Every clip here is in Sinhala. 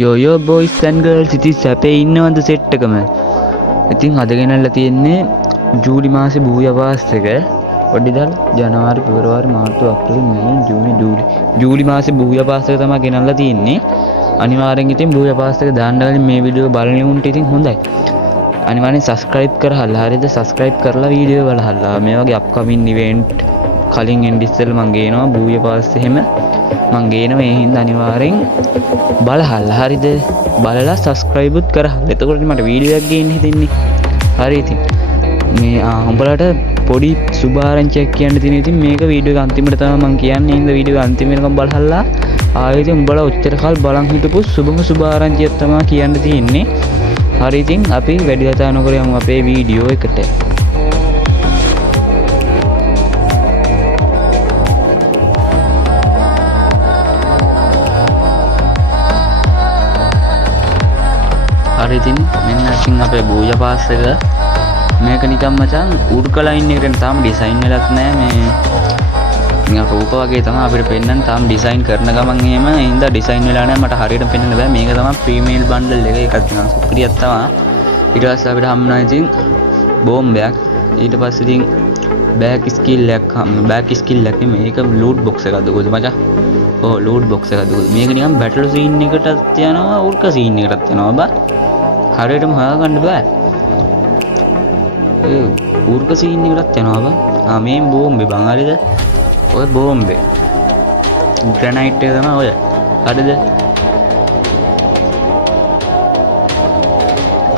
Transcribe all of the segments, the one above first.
යෝයෝ බොයිස් ඇන්ඩ් ගර්ල්ස් ඉතින් සැපේ ඉන්නවද සෙට් එකම. ඉතින් අද ගෙනල්ලා තියෙන්නේ ජූලි මාසේ බූය පාස් එක. පොඩි දාලා ජනවාරි පෙබරවාරි මාර්තු අප්‍රේල් මැයි ජූනි ජූලි මාසේ බූය පාස් එක තමයි ගෙනල්ලා තියෙන්නේ. අනිවාර්යෙන් ඉතින් බූය පාස් එක දාන්න කලින් මේ වීඩියෝ බලන උන්ට ඉතින් හොඳයි. අනිවාර්යෙන් subscribe කරහල්ලා හරියද? subscribe කරලා වීඩියෝ බලහල්ලා. මේ වගේ අප්කමින් ඉවෙන්ට් කලින් එන්න ඉස්සෙල්ලා මම ගේනවා බූය පාස් එහෙම මං ගේනවා. ඒ හින්දා අනිවාර්යෙන් බලහල්ලා හරිද? බලලා subscribe උත් කරහල්ලා. එතකොට මට වීඩියෝ එකක් ගේන්න හිතෙන්නේ. හරි ඉතින් මේ උඹලට පොඩි සුභාරංචියක් කියන්න තියෙන. ඉතින් මේක වීඩියෝ එක අන්තිමට තමයි මං කියන්නේ. හින්දා වීඩියෝ එක අන්තිම වෙනකම් බලහල්ලා. ආයෙත් උඹලා ඔච්චර කල් බලන් හිටපු සුභාරංචියක් තමයි කියන්න තියෙන්නේ. හරි ඉතින් අපි වැඩි කතා නොකර යමු අපේ වීඩියෝ එකට. හරි ඉතින් මෙන්න ඉතින් අපේ බූය පාස් එක මේක නිකන් මචං උඩුක ලයින් එකෙන් තාම ඩිසයින් වෙලක් නැහැ. මේ නිකන් රූප වගේ තමයි අපිට පෙන්නන්න. තාම ඩිසයින් කරන ගමන් එහෙම හින්දා ඩිසයින් වෙලා නැහැ. මට හරියට පෙන්වන්න බෑ. මේක තමයි ප්‍රීමියම් බන්ඩල් එක. ඒකත් නිකන් සුපිරියක් තමයි. ඊට පස්සේ අපිට හම්බුනා ඉතින් බෝම්බයක්. ඊට පස්සේ ඉතින් බෑක් ස්කිල් එකක් මේක ලූට් බොක්ස් එකක්ද කොහොමද මචං? ඔව් ලූට් බොක්ස් එකක්ද. මේක නිකන් බැටල් සීන් එකටත් යනවා උල්ක සීන් එකටත් යනවා බා. හරියටම හොයාගන්න බෑ. ඒ උර්ග සීන් එකටත් යනවා බං. මේ බෝම්බේ බං හරිද? ඔය බෝම්බේ. ග්‍රැනයිට් එක තමයි ඔය. හරිද?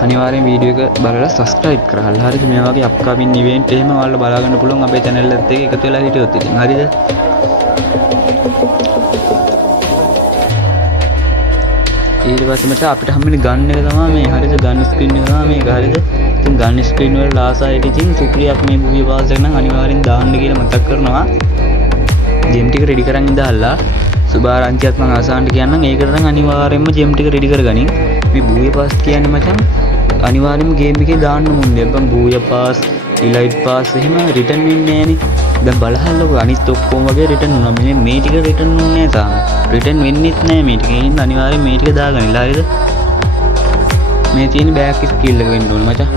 අනිවාර්යෙන් වීඩියෝ එක බලලා subscribe කරහල්ලා. හරිද? මේ වගේ අප්කමින් ඉවෙන්ට් එහෙම ඔයාලා බලා ගන්න පුළුවන් අපේ channel එකත් එක්ක එකතු වෙලා හිටියොත් ඉතින්. හරිද? ඊට පස්සේ මට අපිට හම්බෙන්නේ ගන් එක තමයි මේ. හරිද? ගන් ස්ක්‍රීන් එක තමයි මේක. හරිද? ඉතින් ගන් ස්ක්‍රීන් වල ලාසායට ඉතින් සුපිරියක් මේ බූය පාස් එක නම් අනිවාර්යෙන් දාන්න කියලා මතක් කරනවා. ජෙම් ටික රෙඩි කරන් ඉඳහල්ලා සුභාරංචියක් මම ආසාන්ට කියන්නම්. ඒකට නම් අනිවාර්යෙන්ම ජෙම් ටික රෙඩි කරගනින්. මේ බූය පාස් කියන්නේ මචං අනිවාර්යෙන්ම ගේම් එකේ දාන්න ඕනේ. බං බූය පාස්, ඉලයිට් පාස් එහෙම රිටර්න් වෙන්නේ නෑනේ. දැන් බලහල්ලකෝ අනිත් ඔක්කොම වගේ රිටර්න් වුණා. මේ ටික රිටර්න් වුණේ නෑ තාම. රිටර්න් වෙන්නෙත් නෑ මේ ටික. ඒ හින්දා අනිවාර්යෙන් මේ ටික දාගනිලා. හරිද? මේ තියෙන බෑක් ස්කිල් එක වෙන්න ඕනේ මචං.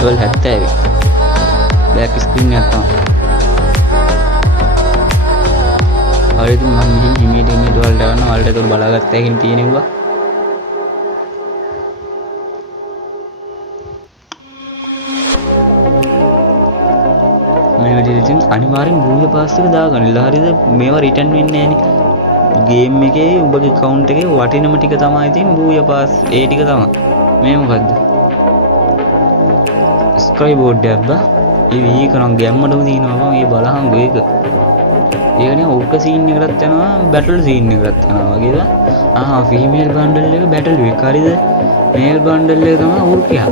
1270 බෑක් ස්ක්‍රීන් එකක් තමයි. හරිද? මම හිමීට වලට ගන්න වලට ඒක බලාගත්ත එකකින් තියෙනවා. මේ විදිහට ඉතින් අනිවාර්යෙන් බූය පාස් එක දාගන්නilla. හරිද? මේවා රිටර්න් වෙන්නේ නෑනේ. ගේම් එකේ ඔබගේ account එකේ වටිනම ටික තමයි ඉතින් බූය පාස්. ඒ ටික තමයි. මේ මොකද්ද? ස්කයි බෝඩ් එකක් බා. ඒ වීකනම් ගැම්මඩම තියෙනවා බං. ඒ බලහංගෝ ඒක. ඒක නේ උර්ක සීන් එකකටත් යනවා බැටල් සීන් එකකටත් යනවා වගේ දා. ෆීමේල් බන්ඩල් එක බැටල් එක. හරිද? මේල් බන්ඩල් එක තමයි උර්කයා.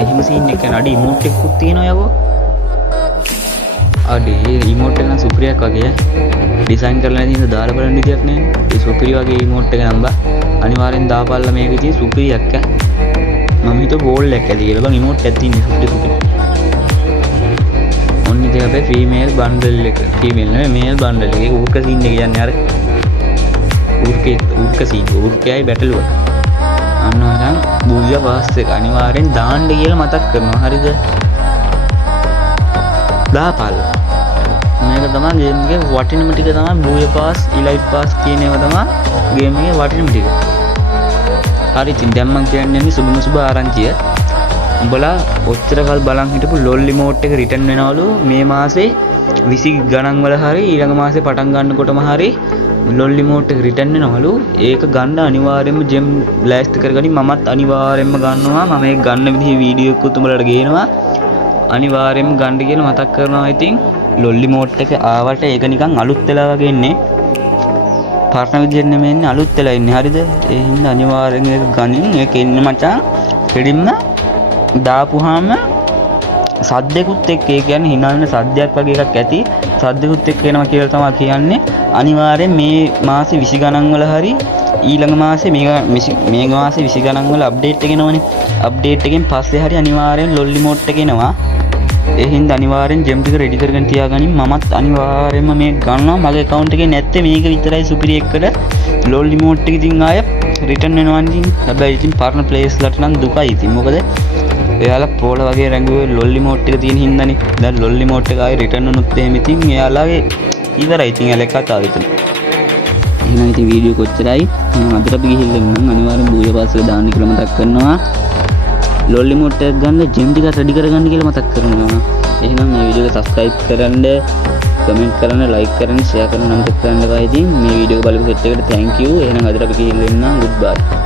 එහෙම සීන් එක යන අඩි ඉමෝට් එකකුත් තියෙනවා යකෝ. අඩේ ඉමෝට් එක නම් සුපිරියක් වගේ. ඩිසයින් කරලා තියෙන දාලා බලන්න විදියක් නෑ. ඒ සුපිරි වගේ ඉමෝට් එක නම් බා. අනිවාර්යෙන් දාපල්ලා මේක ඉතින් සුපිරියක් ඈ. මම හිතුව බෝල් එකක් ඇති කියලා බං. ඉමෝට් එකක් තියෙන්නේ සුපිරි. ඔන්න ඉතින් අපේ ෆීමේල් බන්ඩල් එක. ෆීමේල් නෙමෙයි මේල් බන්ඩල් එක. ඒක උර්ක සීන් එක කියන්නේ අර උර්ක සීන්. උර්කයයි බැටල් එක. අන්න නම් බූය පාස් එක අනිවාර්යෙන් දාන්න කියලා මතක් කරනවා. හරිද? දාපල්ලා. මේක තමයි ගේම් එකේ වටිනම ටික තමයි බූය පාස්, ඉලයිට් පාස් කියන ඒවා තමයි ගේම් එකේ වටිනම ටික. හරි ඉතින් දැන් මම කියන්නේ සුබ ආරංචිය. උඹලා ඔච්චර කල් බලන් හිටපු ලොල් රිමෝට් එක රිටර්න් වෙනවලු මේ මාසේ 20 ගණන් වල හරි ඊළඟ මාසේ පටන් ගන්නකොටම හරි ලොල් රිමෝට් එක රිටර්න් වෙනවලු. ඒක ගන්න අනිවාර්යයෙන්ම ජෙම් බ්ලාස්ට් කරගනින්. මමත් අනිවාර්යයෙන්ම ගන්නවා. මම ඒක ගන්න විදිහේ වීඩියෝ එකක් උඹලට ගේනවා. අනිවාර්යයෙන්ම ගන්න කියලා මතක් කරනවා. ඉතින් ලොල් රිමෝට් එක ආවට ඒක නිකන් අලුත් වෙලා වගේ ඉන්නේ. පරණ විදිහට නෙමෙයි ඉන්නේ අලුත් වෙලා ඉන්නේ. හරිද? ඒ හින්දා අනිවාර්යෙන් ඒක ගනින්. ඒක එන්නේ මචං කෙලින්ම දාපුහාම සද්දෙකුත් එක්ක. ඒ කියන්නේ hina වෙන සද්දයක් වගේ එකක් ඇති. සද්දෙකුත් එක්ක එනවා කියලා තමයි කියන්නේ. අනිවාර්යෙන් මේ මාසේ 20 ගණන් වල හරි ඊළඟ මාසේ මේ මාසේ 20 ගණන් වල අප්ඩේට් එක එනවනේ. අප්ඩේට් එකෙන් පස්සේ හරි අනිවාර්යෙන් ලොල් රිමෝට් එක එනවා. ඒ හින්දා අනිවාර්යෙන් ජෙම් ටික රෙඩි කරගෙන තියාගනින්. මමත් අනිවාර්යෙන්ම මේක ගන්නවා. මගේ account එකේ නැත්තේ මේක විතරයි සුපිරි එක්කද ලෝල් රිමෝට් එක ඉතින් ආය රිටර්න් වෙනවා ඉතින්. හැබැයි ඉතින් පරණ ප්ලේයර්ස් ලට නම් දුකයි ඉතින්. මොකද එයාලා පෝල වගේ රැඟුවේ ලෝල් රිමෝට් එක තියෙන හින්දානේ. දැන් ලෝල් රිමෝට් එක ආයේ රිටර්න් වුණොත් එහෙම ඉතින් එයාලාගේ ඉවරයි ඉතින් එයාලා කතාව එතන. එහෙනම් ඉතින් වීඩියෝ කොච්චරයි මම අදට අපි ගිහිල්ලා ඉන්නම් අනිවාර්යෙන් බූය පාස් එක දාන්න කියලා මතක් කරනවා. ලෝල් රිමෝට් එක ගන්න ජෙම් ටික රෙඩි කරගන්න කියලා මතක් කරනවා. එහෙනම් මේ වීඩියෝ එක සබ්ස්ක්‍රයිබ් කරන්න, කමෙන්ට් කරන්න, ලයික් කරන්න, ෂෙයා කරන්න අමතක කරන්න එපා. ඉතින් මේ වීඩියෝ එක බලපු සෙට් එකට thank you. එහෙනම් අදට අපි ගිහිල්ලා ඉන්නම්. goodbye.